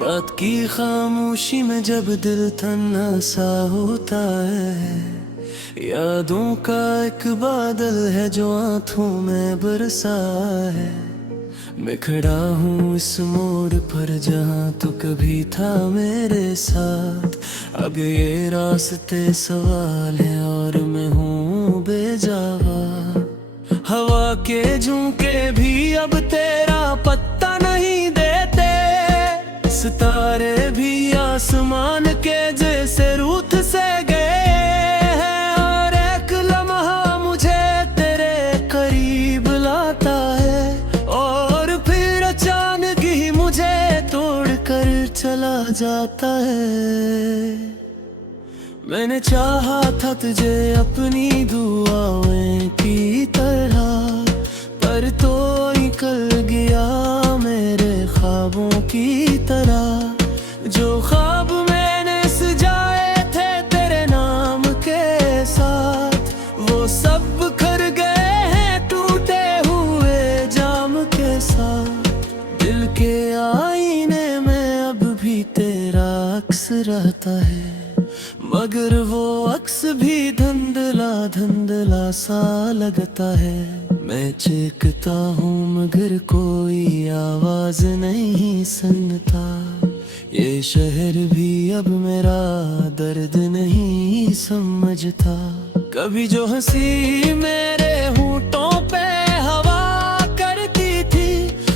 रात की खामोशी में जब दिल तन्हा सा होता है, यादों का एक बादल है जो आंखों में बरसा है। मैं खड़ा हूँ इस मोड़ पर जहाँ तू कभी था मेरे साथ। अब ये रास्ते सवाल है और मैं हूँ बेजावा। हवा के झोंके भी अब तेरा पत्ता नहीं देते, सितारे भी आसमान के जैसे रूठ से गए हैं। और एक लम्हा मुझे तेरे करीब लाता है और फिर अचानक ही मुझे तोड़ कर चला जाता है। मैंने चाहा था तुझे अपनी दुआओं की तरह, पर तो निकल गया मेरे ख्वाबों की तरह। जो ख्वाब मैंने सजाए थे तेरे नाम के साथ, वो सब बिखर गए हैं टूटे हुए जाम के साथ। दिल के आईने में अब भी तेरा अक्स रहता है, मगर वो अक्स भी धुंधला धुंधला सा लगता है। मैं चीखता हूँ मगर कोई आवाज नहीं सुनता। ये शहर भी अब मेरा दर्द नहीं समझता। कभी जो हंसी मेरे होठों पे हवा करती थी,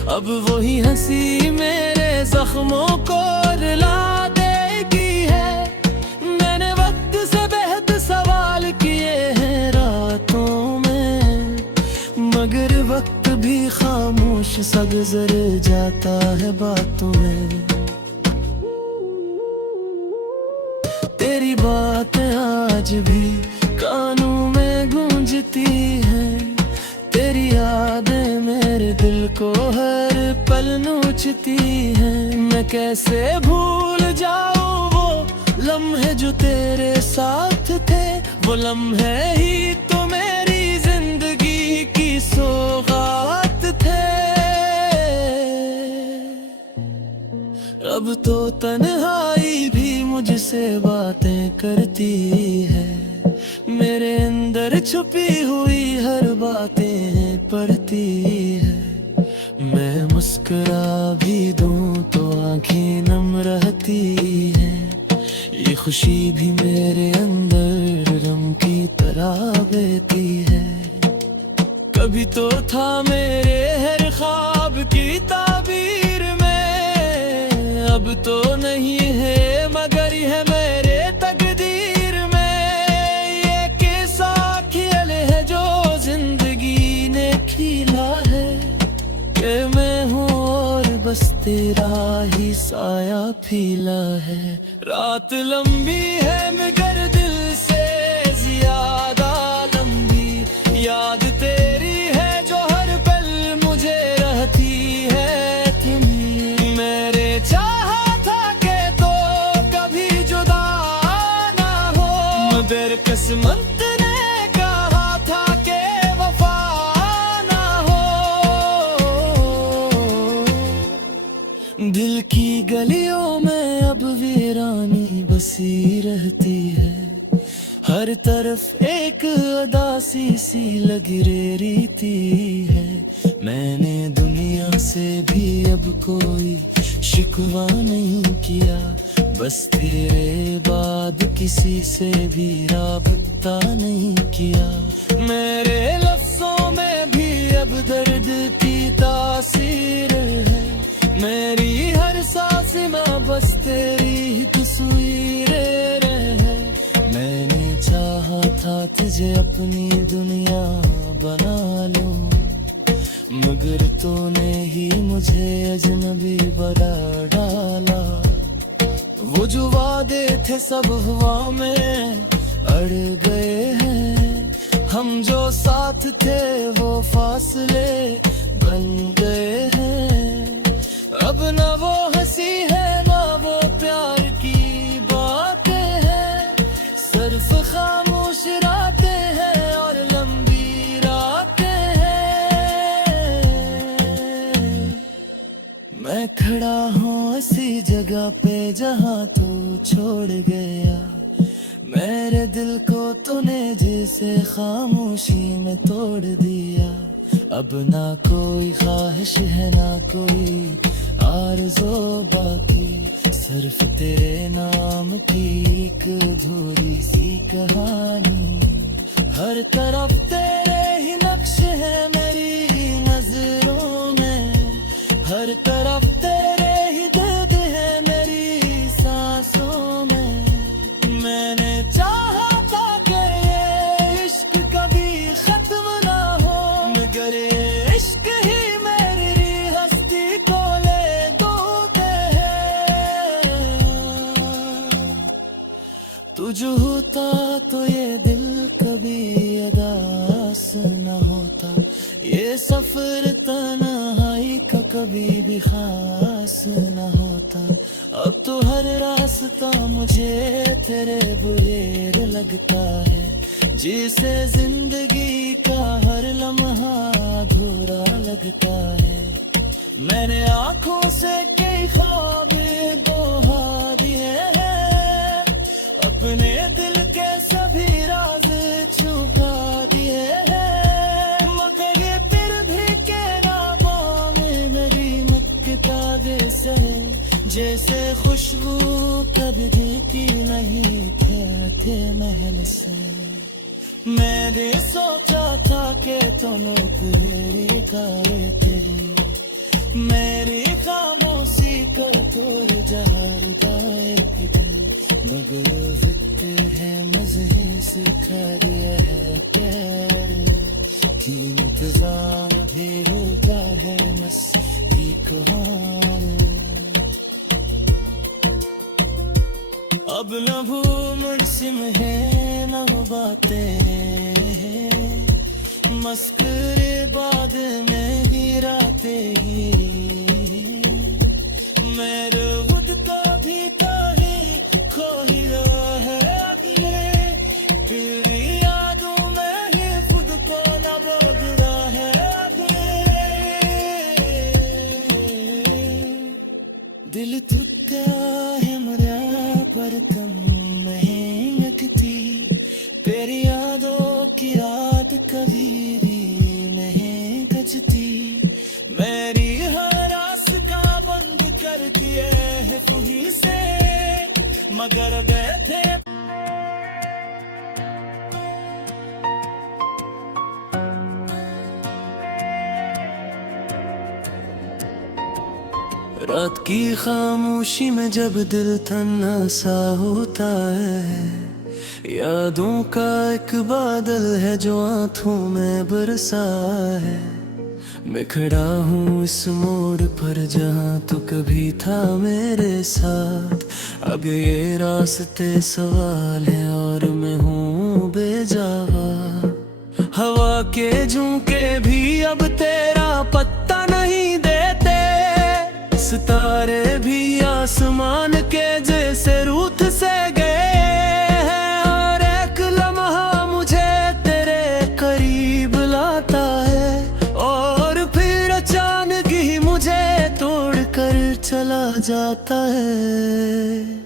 अब वही हंसी मेरे जख्मों को रुला देगी है। मैंने वक्त से बेहद सवाल किए हैं रातों में, मगर वक्त भी खामोश सा गुजर जाता है बातों में। तेरी बातें आज भी कानों में गूंजती हैं, तेरी यादें मेरे दिल को हर पल नोचती हैं। मैं कैसे भूल जाऊं वो लम्हे जो तेरे साथ थे, वो लम्हे ही तो मेरी जिंदगी की सौगात थे। अब तो तन्हाई भी मुझसे बातें करती है, मेरे अंदर छुपी हुई हर बातें पढ़ती है। मैं मुस्कुरा भी दूं तो आंखें नम रहती हैं, ये खुशी भी मेरे अंदर रम की तरह बहती है। कभी तो था मेरे हर ख्वाब की ताबीर में, अब तो नहीं है मगर है मेरे तकदीर में। ये कैसा खेल है जो जिंदगी ने खेला है, कि मैं हूँ और बस तेरा ही साया फीला है। रात लंबी है मगर दिल से ज्यादा लंबी, याद तेरी है जो हर पल मुझे रहती है थमी। मेरे चाहा था के तो कभी जुदा ना हो, मगर किस्मत ने कहा था के वफा ना हो। दिल की गलियों में अब वीरानी बसी रहती है, हर तरफ एक उदासी सी लगी रहती है। मैंने दुनिया से भी अब कोई शिकवा नहीं किया, बस तेरे बाद किसी से भी राबता नहीं किया। मेरे लफ्जों में भी अब दर्द की तासीर है, मेरी हर सांस में बस तेरी ही तस्वीरें रहे। मैंने चाहा था तुझे अपनी दुनिया बना लूं, मगर तूने ही मुझे अजनबी बना डाला। वो जो वादे थे सब हवा में अड़ गए हैं, हम जो साथ थे वो फासले बन गए हैं। अब न वो हंसी है न वो प्यार की बातें हैं, सिर्फ खामोश रातें हैं और लंबी रातें हैं। मैं खड़ा हूँ ऐसी जगह पे जहाँ तू छोड़ गया मेरे दिल को तूने जिसे खामोशी में तोड़ दिया। अब ना कोई ख्वाहिश है ना कोई आरज़ू बाकी, सिर्फ तेरे नाम की एक अधूरी सी कहानी। हर तरफ तेरे ही नक्श है मेरी नजरों में, हर तरफ तेरे ही दर्द है मेरी सांसों में। मैंने चाहा था कि ये इश्क कभी खत्म ना हो, मगर ये इश्क ही मेरी हस्ती को ले डूबे है। तू जो होता तो ये दिल कभी अदास न होता, ये सफर तन्हाई का कभी भी खास न होता। अब तो हर रास्ता मुझे तेरे बुरेर लगता है, जिसे जिंदगी का हर लम्हा अधूरा लगता है। मैंने आंखों से कई ख्वाब बहा दिए हैं, अपने दिल के सभी राज छुपा दिए हैं, मगर ये फिर भी के रागों में मेरी मक्ता दे से, जैसे खुशबू कभी गिरती नहीं थे महल से। मैंने सोचा था कि तुम तेरी गाए तेरी, मेरी खामोशी का तोर जहर गाए थी, मगर फिक्र है मज़े सिखा दिया है प्यार की, इंतजार भी होता है मस्ती कहार। अब न भूमरसिम है न बातें हैं, मस्करे बाद में गिराते ही मेरे खुद का भी ताही खो ही रहा है अगले, फिर यादों में ही खुद को न बोल रहा है अगले। दिल टूटा है मेरा पर तुम नहीं लगती, तेरी यादों की रात कभी भी नहीं कचती। मेरी हर आस का बंद कर दिए है तू ही से, मगर बैठे रात की खामोशी में जब दिल तन्हा सा होता है, यादों का एक बादल है जो आंखों में बरसा है। मैं खड़ा हूँ इस मोड़ पर जहाँ तू कभी था मेरे साथ, अब ये रास्ते सवाल है और मैं हूँ बेजावा। हवा के झोंके भी अब तेरा पत्ता नहीं देते, सितारे भी आसमान के जैसे रूठ से गए हैं, और एक लम्हा मुझे तेरे करीब लाता है और फिर अचानक ही मुझे तोड़ कर चला जाता है।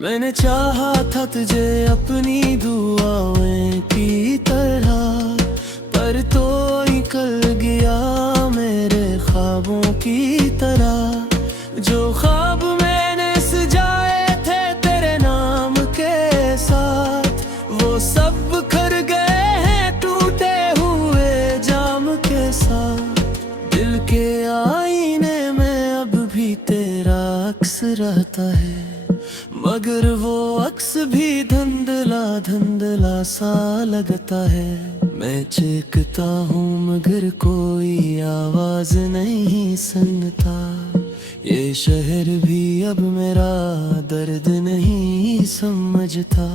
मैंने चाहा था तुझे अपनी दुआओं की तरह, पर तो निकल गया मेरे ख्वाबों की तरह। जो ख्वाब मैंने सजाए थे तेरे नाम के साथ, वो सब बिखर गए हैं टूटे हुए जाम के साथ। दिल के आईने में अब भी तेरा अक्स रहता है, मगर वो अक्स भी धुंधला धुंधला सा लगता है। मैं चीखता हूँ मगर कोई आवाज नहीं सुनता, ये शहर भी अब मेरा दर्द नहीं समझता।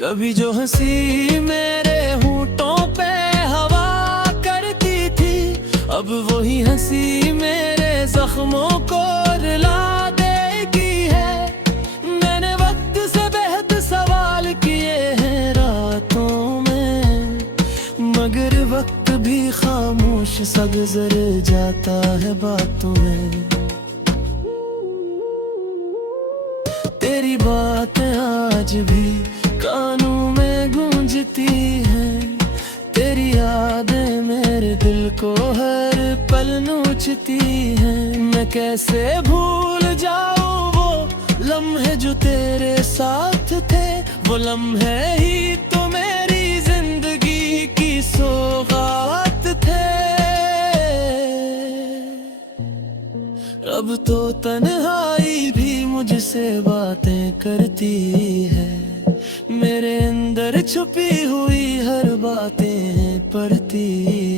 कभी जो हंसी मेरे होठों पे हवा करती थी, अब वही हंसी मेरे जख्मों को रुला देगी है। मैंने वक्त से बेहद सवाल किए हैं रातों में, मगर वक्त भी खामोश सा गुजर जाता है बातों में। तेरी बातें आज भी कानों में गूंजती हैं, तेरी यादें मेरे दिल को हर पल नोचती हैं। मैं कैसे भूल जाऊं वो लम्हे जो तेरे साथ थे, वो लम्हे ही तो मेरी जिंदगी की सौगात थे। अब तो तन्हाई भी मुझसे बातें करती है, मेरे अंदर छुपी हुई हर बातें पढ़ती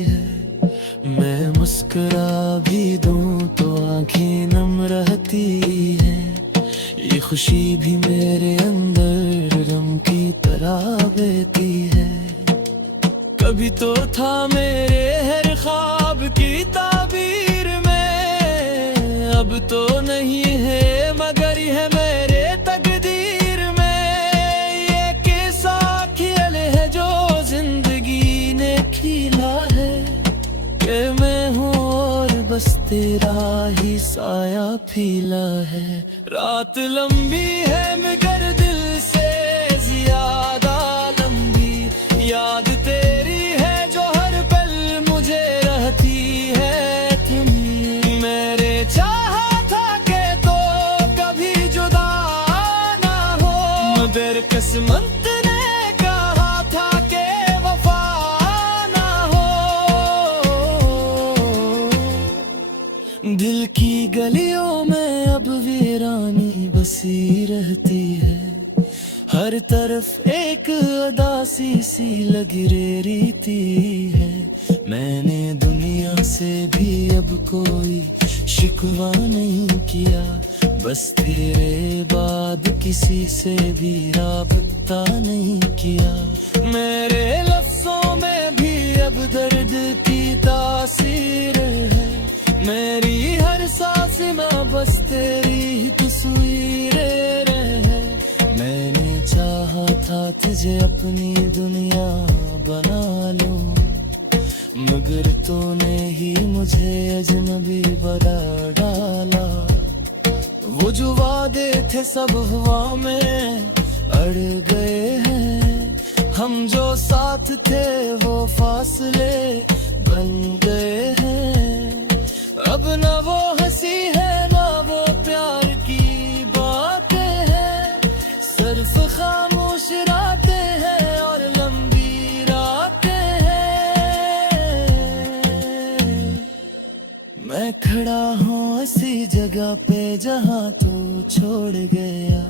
है। मैं मुस्कुरा भी दूं तो आंखें नम रहती है, ये खुशी भी मेरे अंदर रम की तरह बहती है। कभी तो था मेरे हर ख्वाब की ताबीर में, अब तो नहीं है मगर है मेरे तकदीर में। ये कैसा खेल है जो जिंदगी ने खेला है, कि मैं हूँ और बस तेरा ही साया फीला है। रात लंबी है मगर दिल से ज्यादा लंबी, याद तेरी है जो हर पल मुझे रहती है थमी। मेरे चाहा था के तो कभी जुदा ना हो, मगर किस्मत ने कहा था के वफा ना हो। दिल की गलियों में अब वीरानी बसी रहती है, हर तरफ एक उदासी सी लगी रहती है। मैंने दुनिया से भी अब कोई शिकवा नहीं किया, बस तेरे बाद किसी से भी राबता नहीं किया। मेरे लफ्जों में भी अब दर्द की तासीर है, मेरी हर सांस में बस तेरी ही तस्वीरें रहे। मैंने चाहा था तुझे अपनी दुनिया बना लूं, मगर तूने ही मुझे अजनबी बना डाला। वो जो वादे थे सब हवा में अड़ गए हैं, हम जो साथ थे वो फासले बन गए हैं। अब न वो हंसी है न वो प्यार की बातें हैं, सिर्फ खामोश रातें हैं और लंबी रातें हैं। मैं खड़ा हूँ ऐसी जगह पे जहाँ तू छोड़ गया,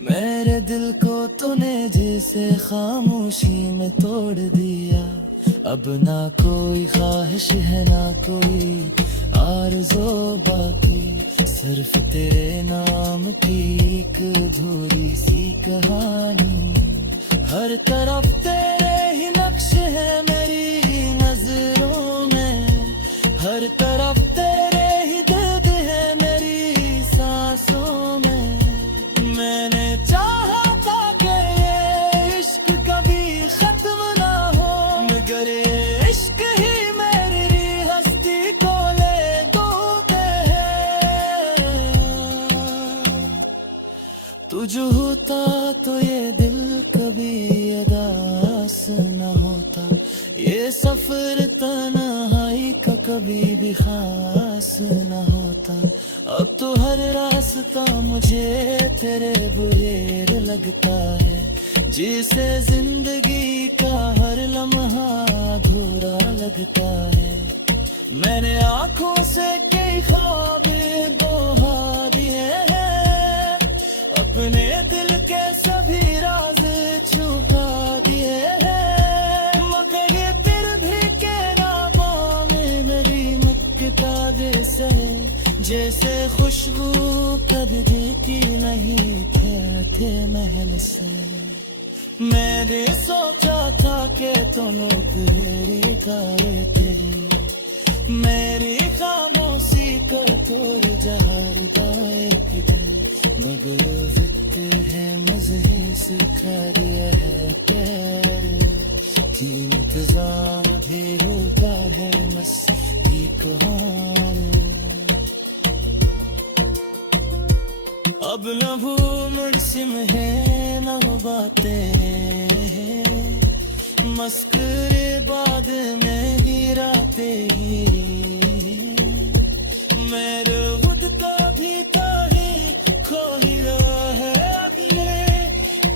मेरे दिल को तूने जिसे खामोशी में तोड़ दिया। अब ना कोई ख्वाहिश है ना कोई आरज़ू बाकी, सिर्फ तेरे नाम की एक अधूरी सी कहानी। हर तरफ तेरे ही नक्श है मेरी नजरों में, हर तरफ तेरे ही दर्द है मेरी सांसों में। मैंने चाहा था कि ये इश्क कभी खत्म ना हो, मगर ये इश्क ही मेरी हस्ती को ले डूबते हैं। तू जो होता तो ये दिल कभी अदास न होता, ये सफर तन्हाई का कभी भी खास न होता। अब तो हर रास्ता मुझे तेरे बुरे लगता है, जिसे जिंदगी का हर लम्हा अधूरा लगता है। मैंने आंखों से कई ख्वाब बहा दिए हैं, अपने दिल के सभी राज छुपा दिए हैं। मगर ये फिर भी के राहों में मेरी मक्ता देश है, जैसे खुशबू कभी की नहीं थे महल से। मैंने सोचा था कि तुम तेरी गाए तेरी, मेरी खामोशी को तोड़ जहर दाए कितनी। मगर जिक्र है मज़ही सिखा दिया है प्यार की, इंतजार भी होता है मस्ती को हार। अब अब न भूल सिम है न वो बातें, मस्करे बाद में गिराते ही मैं खुद का भी तो ही खो ही रहा है अगले,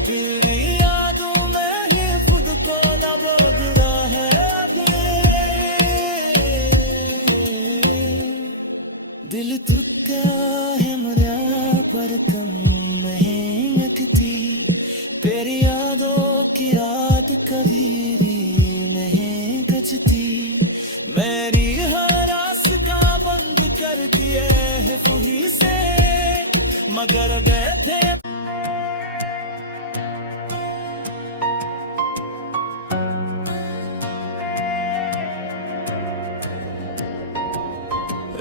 तेरी यादों में ही खुद को न बोल रहा है अगले। दिल टूटा है मेरा पर तुम नहीं अटती, तेरी यादों की रात कभी भी नहीं कटती, मेरी हर रास्ता बंद करती है वही से मगर बैठे।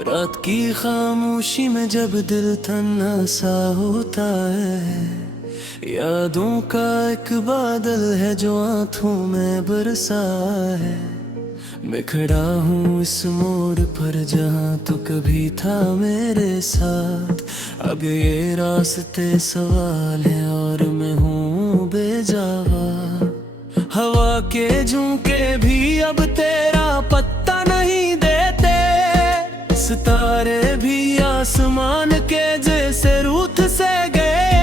रात की खामोशी में जब दिल तन्हा सा होता है, यादों का एक बादल है जो आँखों में बरसा है। मैं खड़ा हूँ इस मोड़ पर जहाँ तू कभी था मेरे साथ, अब ये रास्ते सवाल है और मैं हूँ बेजावा। हवा के झोंके भी अब तेरा पत्ता नहीं देते, सितारे भी आसमान के जैसे रूठ से गए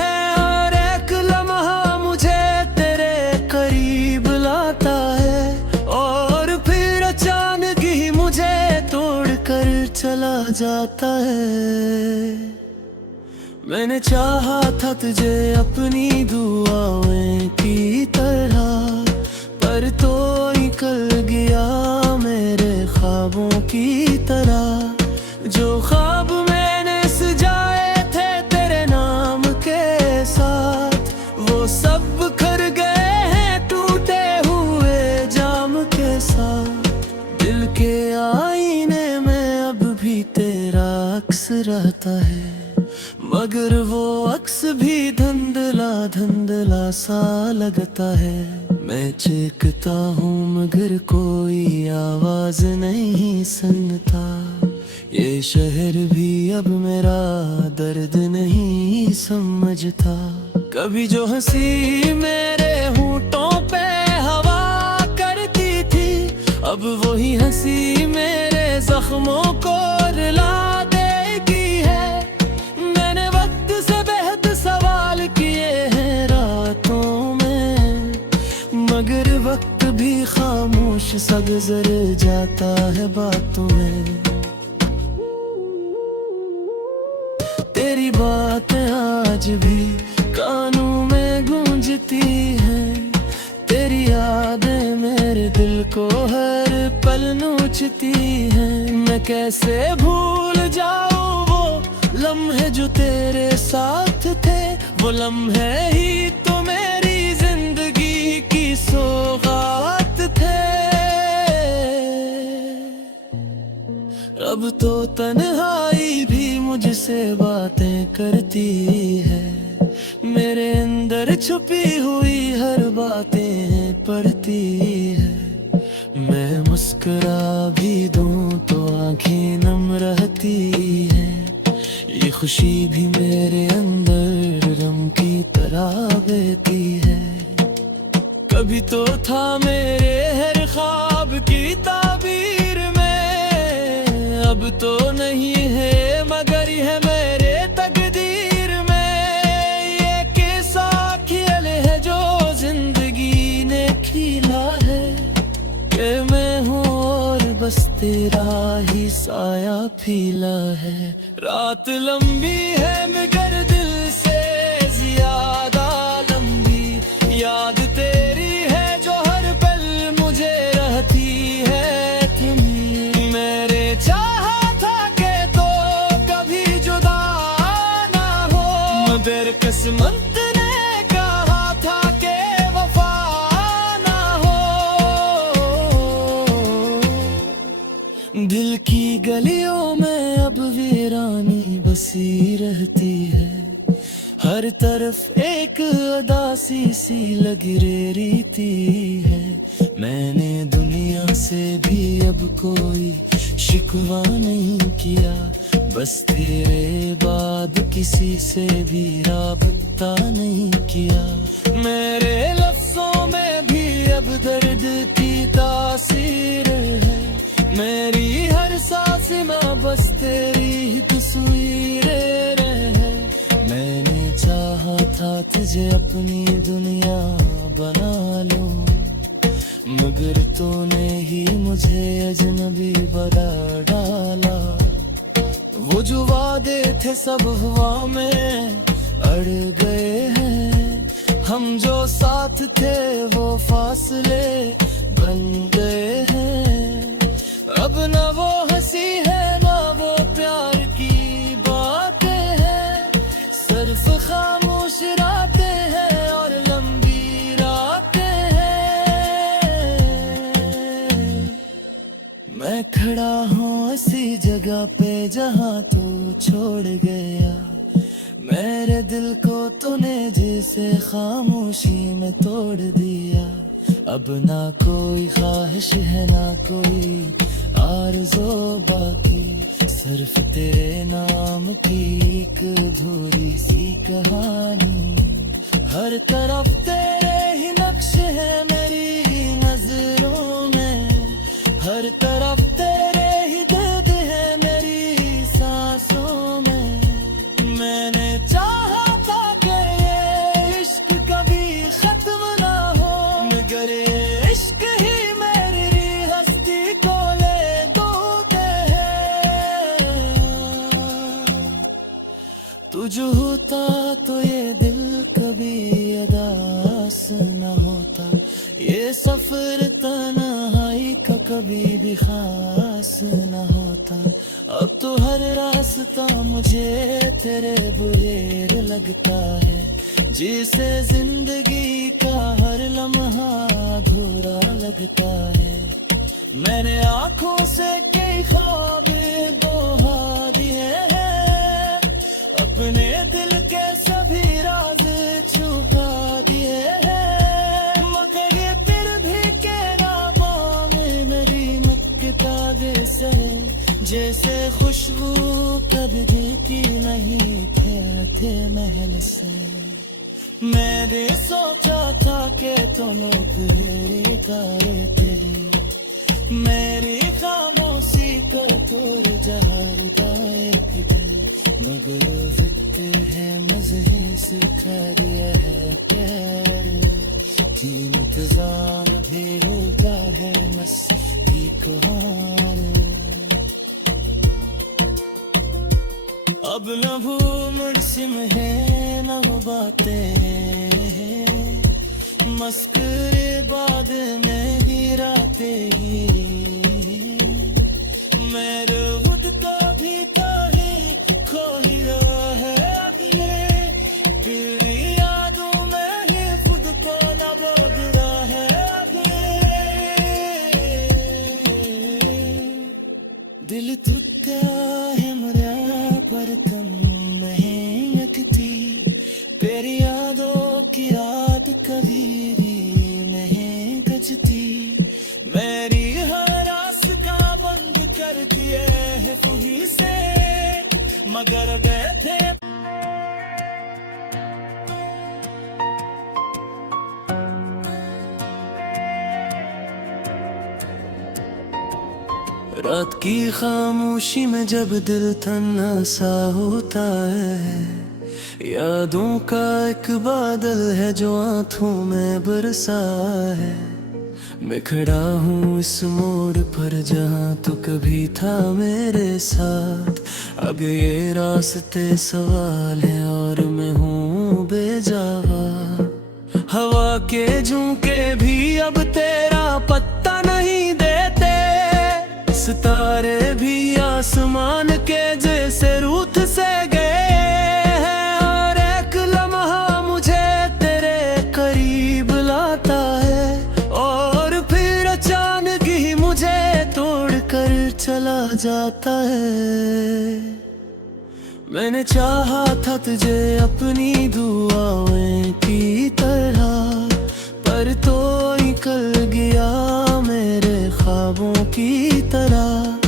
हैं, और एक लम्हा मुझे तेरे करीब लाता है और फिर अचानक ही मुझे तोड़ कर चला जाता है। मैंने चाहा था तुझे अपनी दुआओं की तरह, पर तो निकल गया मेरे ख्वाबों की तरह। जो ख्वाब मैंने सजाए थे तेरे नाम के साथ, वो सब बिखर गए हैं टूटे हुए जाम के साथ। दिल के आईने में अब भी तेरा अक्स रहता है, मगर वो अक्स भी धुंधला धुंधला सा लगता है। मैं चीखता हूँ मगर कोई आवाज नहीं सुनता, ये शहर भी अब मेरा दर्द नहीं समझता। कभी जो हंसी मेरे होठों पे हवा करती थी, अब वही हंसी मेरे जख्मों को रुला देगी है। मैंने वक्त से बेहद सवाल किए हैं रातों में, मगर वक्त भी खामोश सा गुजर जाता है बातों में। तेरी बातें आज भी कानों में गूंजती हैं, तेरी यादें मेरे दिल को हर पल नोचती हैं। मैं कैसे भूल जाऊं वो लम्हे जो तेरे साथ थे, वो लम्हे ही तो मेरी जिंदगी की सौगात थे। अब तो तन्हाई भी मुझसे बातें करती है, मेरे अंदर छुपी हुई हर बातें पढ़ती है। मैं मुस्कुरा भी दूं तो आंखें नम रहती है, ये खुशी भी मेरे अंदर रम की तरह बहती है। कभी तो था मेरे हर ख्वाब की ताबीर में, अब तो नहीं है मगर है मेरे तकदीर में। ये कैसा खेल है जो जिंदगी ने खेला है, कि मैं हूँ और बस तेरा ही साया फीला है। रात लंबी है मगर दिल से ज्यादा लंबी, याद तेरी है जो हर पल मुझे रहती है थमी। मेरे चाहा था के तो कभी जुदा ना हो, मगर किस्मत ने कहा था के वफा ना हो। दिल की गलियों में अब वीरानी बसी रहती है, हर तरफ एक उदासी सी लगी रहती है। मैंने दुनिया से भी अब कोई शिकवा नहीं किया, बस तेरे बाद किसी से भी राबता नहीं किया। मेरे लफ्जों में भी अब दर्द की तासीर है, मेरी हर सांस में बस तेरी ही तस्वीरें रहे। मैंने चाहा था तुझे अपनी दुनिया बना लूं, मगर तूने ही मुझे अजनबी बना डाला। वो जो वादे थे सब हवा में अड़ गए हैं, हम जो साथ थे वो फासले बन गए हैं। अब ना वो हंसी है ना वो प्यार की बातें हैं, सिर्फ खामोश रातें हैं और लंबी रातें हैं। मैं खड़ा हूँ ऐसी जगह पे जहाँ तू छोड़ गया, मेरे दिल को तूने जिसे खामोशी में तोड़ दिया। अब ना कोई ख्वाहिश है ना कोई आरज़ू बाकी, सिर्फ तेरे नाम की एक अधूरी सी कहानी। हर तरफ तेरे ही नक्श है मेरी नजरों में, हर तरफ तेरे ही दर्द है मेरी सांसों में। मैंने चाहा था कि ये इश्क कभी खत्म ना हो, मगर ये इश्क ही मेरी हस्ती को ले धोते हैं। तू जो होता तो ये दिल कभी अदास न होता, ये सफर तन्हाई का कभी भी खास न होता। अब तो हर रास्ता मुझे तेरे बुरे लगता है, जिसे जिंदगी का हर लम्हा अधूरा लगता है। मैंने आंखों से कई ख्वाब दोहा दिए हैं, अपने दिल के सभी राज छुपा दिए हैं, मगर ये फिर भी कहराबों में मेरी मक्ता से जैसे खुशबू कभी की नहीं थे महल से। मैंने सोचा था कि तुम तेरी गाए तेरी, मेरी खामोशी को तोड़ जहार दाए की, मगर जिक्र है मज़ही सिखा दिया है प्यार की। इंतजार भी होता है मस्ती को हार, अब न वो मौसम है न वो बातें हैं, मस्करे बाद में गिराते ही मेरे खुद को भी तो ही खो ही रहा है अगले, तेरी यादों में ही खुद को न बोल रहा है अगले। दिल टूटा है मेरा पर तुम नहीं यकती, तेरी यादों की रात कभी भी नहीं कचती। मेरी हर रास्ता बंद कर दिए है तू ही से, मगर बैठे रात की खामोशी में जब दिल तन्हा सा होता है, यादों का एक बादल है जो आंखों में बरसा है। मैं खड़ा हूँ इस मोड़ पर जहाँ तू कभी था मेरे साथ, अब ये रास्ते सवाल है और मैं हूँ बेजावा। हवा के झोंके भी अब तेरा पत्ता नहीं देते, सितारे भी आसमान के जैसे रूठ से गए हैं, और एक लम्हा मुझे तेरे करीब लाता है और फिर अचानक ही मुझे तोड़ कर चला जाता है। मैंने चाहा था तुझे अपनी दुआओं की तरह, पर तो निकल गया मेरे ख्वाबों की तरह।